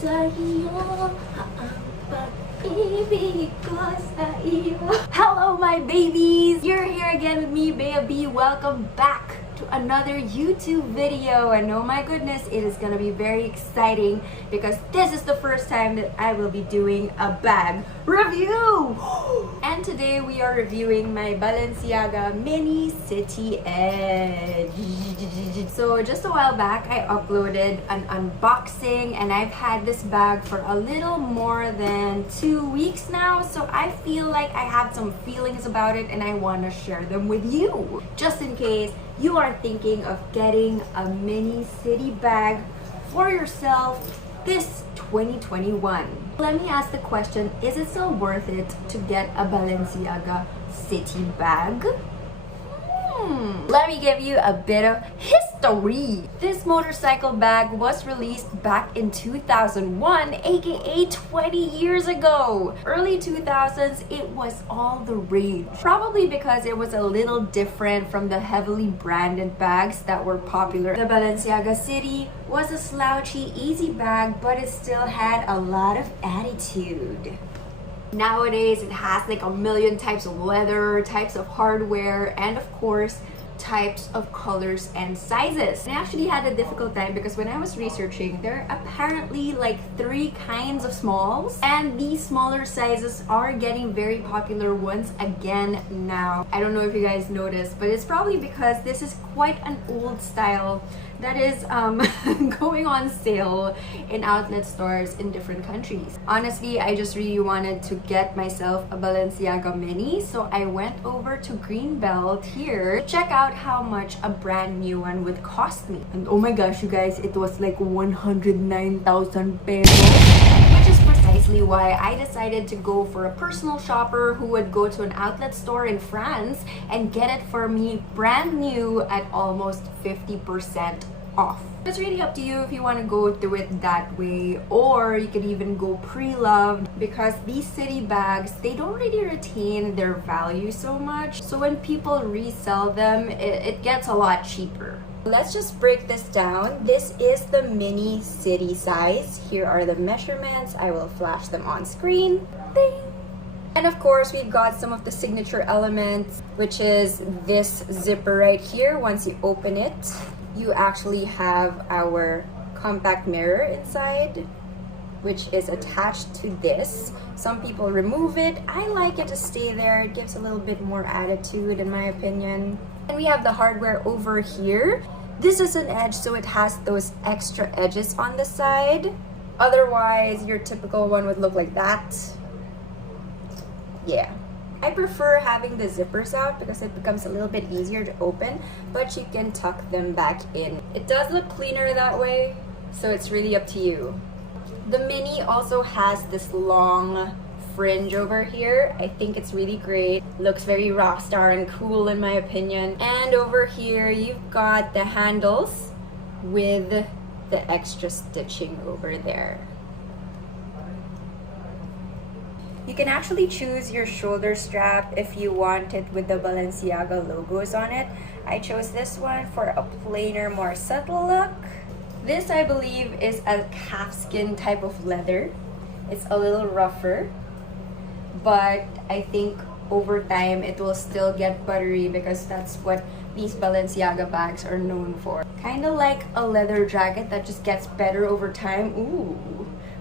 sa'yo ang pag-ibig ko sa iyo. Hello my babies! You're here again with me, Bea B. Welcome back to another YouTube video, and oh my goodness, it is gonna be very exciting because this is the first time that I will be doing a bag review. And today we are reviewing my Balenciaga Mini City Edge. So just a while back I uploaded an unboxing, and I've had this bag for a little more than 2 weeks now, so I feel like I have some feelings about it and I want to share them with you, just in case you are thinking of getting a mini city bag for yourself this 2021. Let me ask the question, is it still worth it to get a Balenciaga city bag? Let me give you a bit of history. This motorcycle bag was released back in 2001, aka 20 years ago. Early 2000s, it was all the rage. Probably because it was a little different from the heavily branded bags that were popular. The Balenciaga City was a slouchy, easy bag, but it still had a lot of attitude. Nowadays, it has like a million types of leather, types of hardware, and of course, types of colors and sizes. I actually had a difficult time because when I was researching, there are apparently like 3 kinds of smalls, and these smaller sizes are getting very popular once again now. I don't know if you guys noticed, but it's probably because this is quite an old style that is going on sale in outlet stores in different countries. Honestly, I just really wanted to get myself a Balenciaga Mini, so I went over to Greenbelt here to check out how much a brand new one would cost me. And oh my gosh, you guys, it was like 109,000 pesos. Which is precisely why I decided to go for a personal shopper who would go to an outlet store in France and get it for me brand new at almost 50% off. It's really up to you if you want to go through it that way, or you could even go pre-loved, because these city bags, they don't really retain their value so much. So when people resell them, it gets a lot cheaper. Let's just break this down. This is the mini city size. Here are the measurements. I will flash them on screen. Ding. And of course, we've got some of the signature elements, which is this zipper right here. Once you open it, you actually have our compact mirror inside, which is attached to this. Some people remove it. I like it to stay there. It gives a little bit more attitude in my opinion. And we have the hardware over here. This is an edge, so it has those extra edges on the side. Otherwise, your typical one would look like that. Yeah. I prefer having the zippers out because it becomes a little bit easier to open, but you can tuck them back in. It does look cleaner that way, so it's really up to you. The Mini also has this long fringe over here. I think it's really great. Looks very rock star and cool in my opinion. And over here, you've got the handles with the extra stitching over there. You can actually choose your shoulder strap if you want it with the Balenciaga logos on it. I chose this one for a plainer, more subtle look. This, I believe, is a calfskin type of leather. It's a little rougher, but I think over time it will still get buttery because that's what these Balenciaga bags are known for. Kind of like a leather jacket that just gets better over time. Ooh.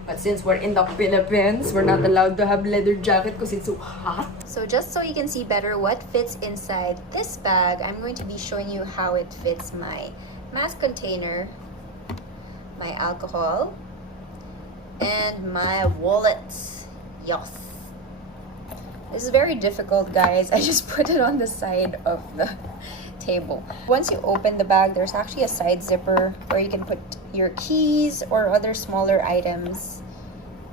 But since we're in the Philippines, we're not allowed to have leather jacket because it's so hot. So just so you can see better what fits inside this bag, I'm going to be showing you how it fits my mask container, my alcohol, and my wallet. Yes. This is very difficult, guys. I just put it on the side of the table. Once you open the bag, there's actually a side zipper where you can put your keys or other smaller items.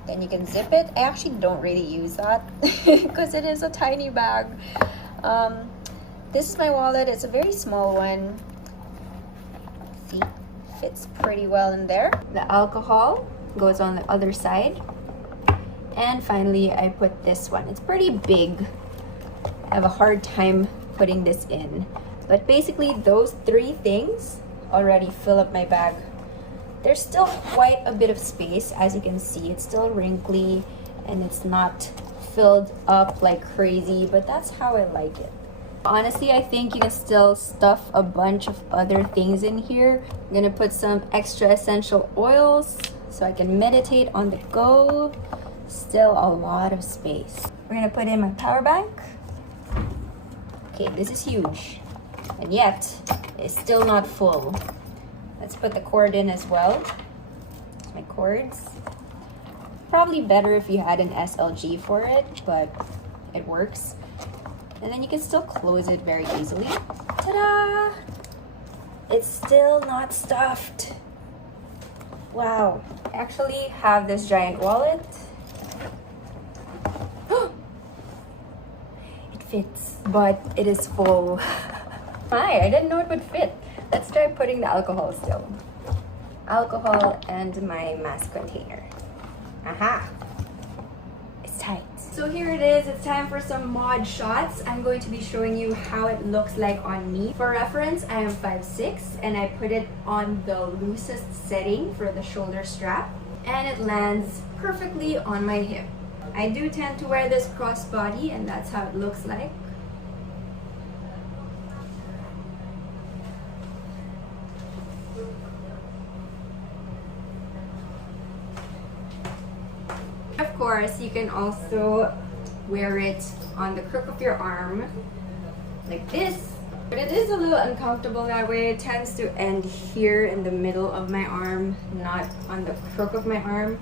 Then you can zip it. I actually don't really use that because it is a tiny bag. This is my wallet. It's a very small one. See, fits pretty well in there. The alcohol goes on the other side. And finally, I put this one. It's pretty big. I have a hard time putting this in. But basically, those 3 things already fill up my bag There's still quite a bit of space. As you can see, it's still wrinkly and it's not filled up like crazy, but that's how I like it. Honestly, I think you can still stuff a bunch of other things in here. I'm gonna put some extra essential oils so I can meditate on the go. Still a lot of space. We're gonna put in my power bank. Okay, this is huge, and yet it's still not full. Let's put the cord in as well. My cords. Probably better if you had an SLG for it, but it works. And then you can still close it very easily. Ta-da! It's still not stuffed. Wow. I actually have this giant wallet. It fits, but it is full. Hi, I didn't know it would fit. Let's try putting the alcohol still. Alcohol and my mask container. Aha! It's tight. So here it is. It's time for some mod shots. I'm going to be showing you how it looks like on me. For reference, I am 5'6", and I put it on the loosest setting for the shoulder strap, and it lands perfectly on my hip. I do tend to wear this crossbody, and that's how it looks like. Of course, you can also wear it on the crook of your arm, like this. But it is a little uncomfortable that way. It tends to end here in the middle of my arm, not on the crook of my arm.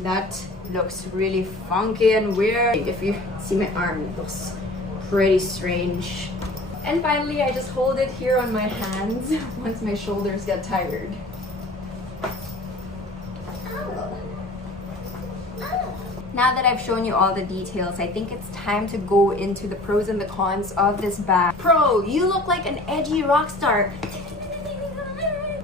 That looks really funky and weird. If you see my arm, it looks pretty strange. And finally, I just hold it here on my hands once my shoulders get tired. Now that I've shown you all the details, I think it's time to go into the pros and the cons of this bag. Pro, you look like an edgy rock star.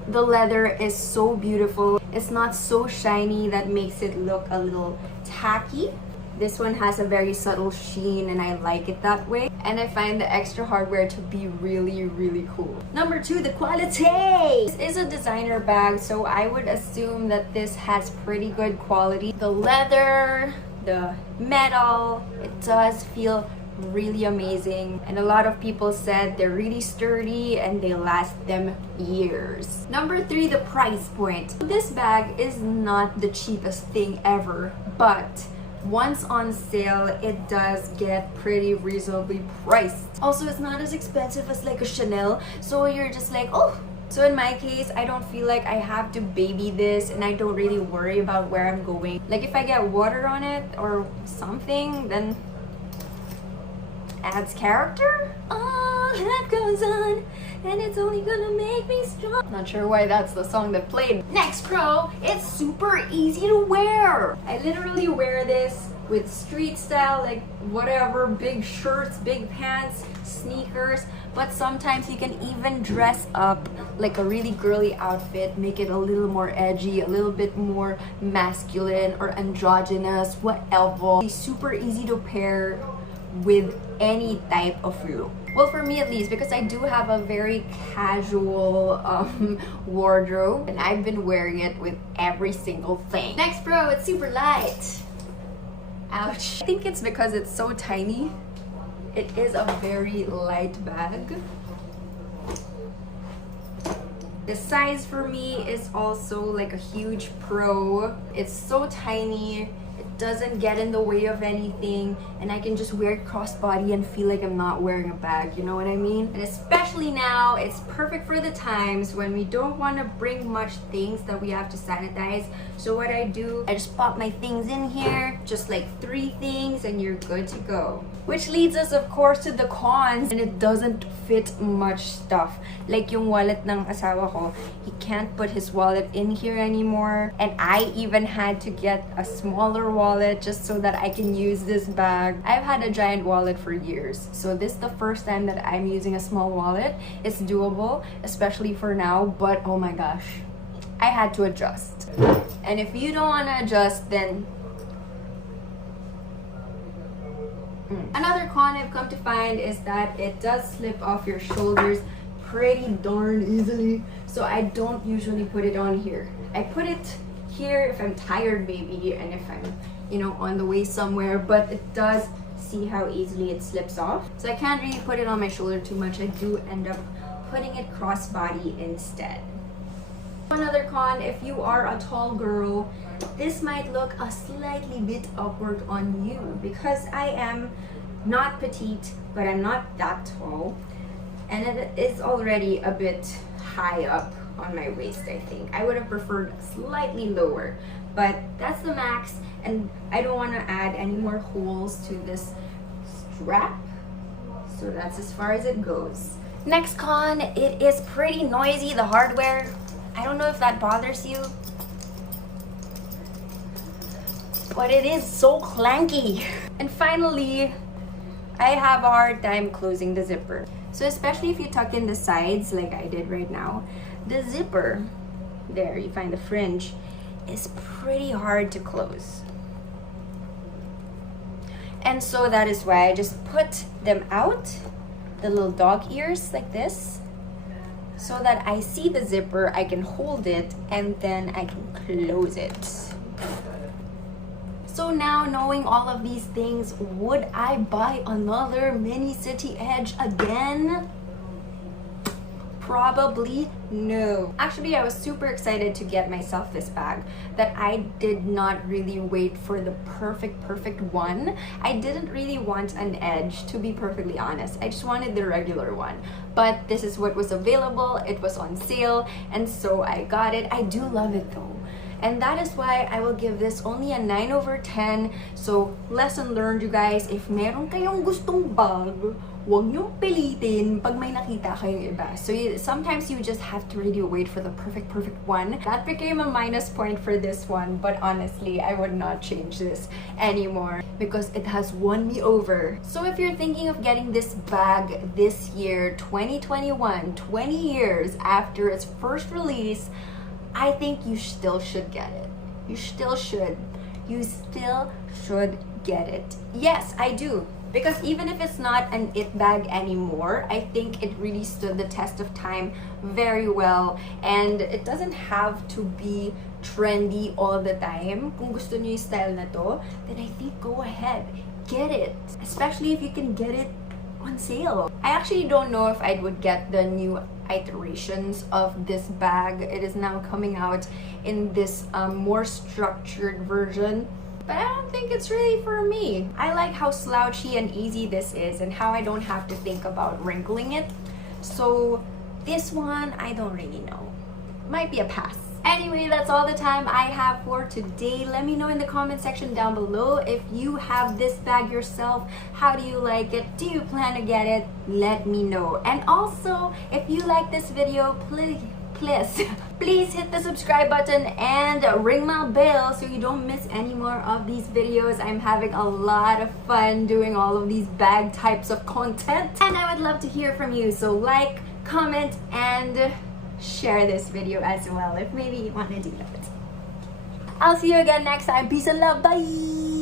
The leather is so beautiful. It's not so shiny that makes it look a little tacky. This one has a very subtle sheen and I like it that way. And I find the extra hardware to be really, really cool. Number 2, the quality. This is a designer bag, so I would assume that this has pretty good quality. The leather, the metal, it does feel really amazing. And a lot of people said they're really sturdy and they last them years. Number 3, the price point. This bag is not the cheapest thing ever, but once on sale, it does get pretty reasonably priced. Also, it's not as expensive as like a Chanel, so you're just like, oh. So in my case, I don't feel like I have to baby this, and I don't really worry about where I'm going. Like if I get water on it or something, then adds character. Oh, life goes on, and it's only gonna make me strong. Not sure why that's the song that played. Next pro, it's super easy to wear. I literally wear this with street style, like whatever, big shirts, big pants, sneakers, but sometimes you can even dress up like a really girly outfit, make it a little more edgy, a little bit more masculine or androgynous, whatever. It's super easy to pair with any type of look. Well, for me at least, because I do have a very casual wardrobe, and I've been wearing it with every single thing. Next pro, it's super light. Ouch. I think it's because it's so tiny. It is a very light bag. The size for me is also like a huge pro. It's so tiny. Doesn't get in the way of anything, and I can just wear it crossbody and feel like I'm not wearing a bag, you know what I mean? And especially now, it's perfect for the times when we don't want to bring much things that we have to sanitize. So what I do, I just pop my things in here, just like 3 things, and you're good to go. Which leads us, of course, to the cons, and it doesn't fit much stuff. Like yung wallet ng asawa ko, he can't put his wallet in here anymore, and I even had to get a smaller wallet just so that I can use this bag. I've had a giant wallet for years, so this is the first time that I'm using a small wallet. It's doable, especially for now, but oh my gosh, I had to adjust. And if you don't want to adjust, then Another con I've come to find is that it does slip off your shoulders pretty darn easily, so I don't usually put it on here. I put it here if I'm tired maybe, and if I'm, you know, on the way somewhere, but it does, see how easily it slips off. So I can't really put it on my shoulder too much. I do end up putting it crossbody instead. Another con, if you are a tall girl, this might look a slightly bit awkward on you, because I am not petite, but I'm not that tall, and it is already a bit high up on my waist. I think I would have preferred slightly lower, but that's the max, and I don't want to add any more holes to this strap, so that's as far as it goes. Next con, it is pretty noisy, the hardware. I don't know if that bothers you, but it is so clanky. And finally, I have a hard time closing the zipper. So especially if you tuck in the sides like I did right now, the zipper, there you find the fringe, is pretty hard to close. And so that is why I just put them out, the little dog ears like this, so that I see the zipper, I can hold it, and then I can close it. So now, knowing all of these things, would I buy another Mini City Edge again? Probably no. Actually, I was super excited to get myself this bag that I did not really wait for the perfect one. I didn't really want an edge, to be perfectly honest. I just wanted the regular one. But this is what was available. It was on sale, and so I got it. I do love it though. And that is why I will give this only a 9/10. So, lesson learned, you guys. If meron kayong gustong bag, huwag niyong pilitin pag may nakita kayong iba. So, sometimes you just have to really wait for the perfect one. That became a minus point for this one. But honestly, I would not change this anymore because it has won me over. So, if you're thinking of getting this bag this year, 2021, 20 years after its first release, I think you still should get it. You still should. You still should get it. Yes, I do. Because even if it's not an it bag anymore, I think it really stood the test of time very well. And it doesn't have to be trendy all the time. Kung gusto niyo yung style na to, then I think go ahead. Get it. Especially if you can get it on sale. I actually don't know if I would get the new iterations of this bag. It is now coming out in this more structured version, but I don't think it's really for me. I like how slouchy and easy this is and how I don't have to think about wrinkling it. So this one, I don't really know. Might be a pass. Anyway, that's all the time I have for today. Let me know in the comment section down below if you have this bag yourself. How do you like it? Do you plan to get it? Let me know. And also, if you like this video, please hit the subscribe button and ring my bell so you don't miss any more of these videos. I'm having a lot of fun doing all of these bag types of content, and I would love to hear from you. So like, comment, and share this video as well if maybe you want to do that. I'll see you again next time. Peace and love. Bye.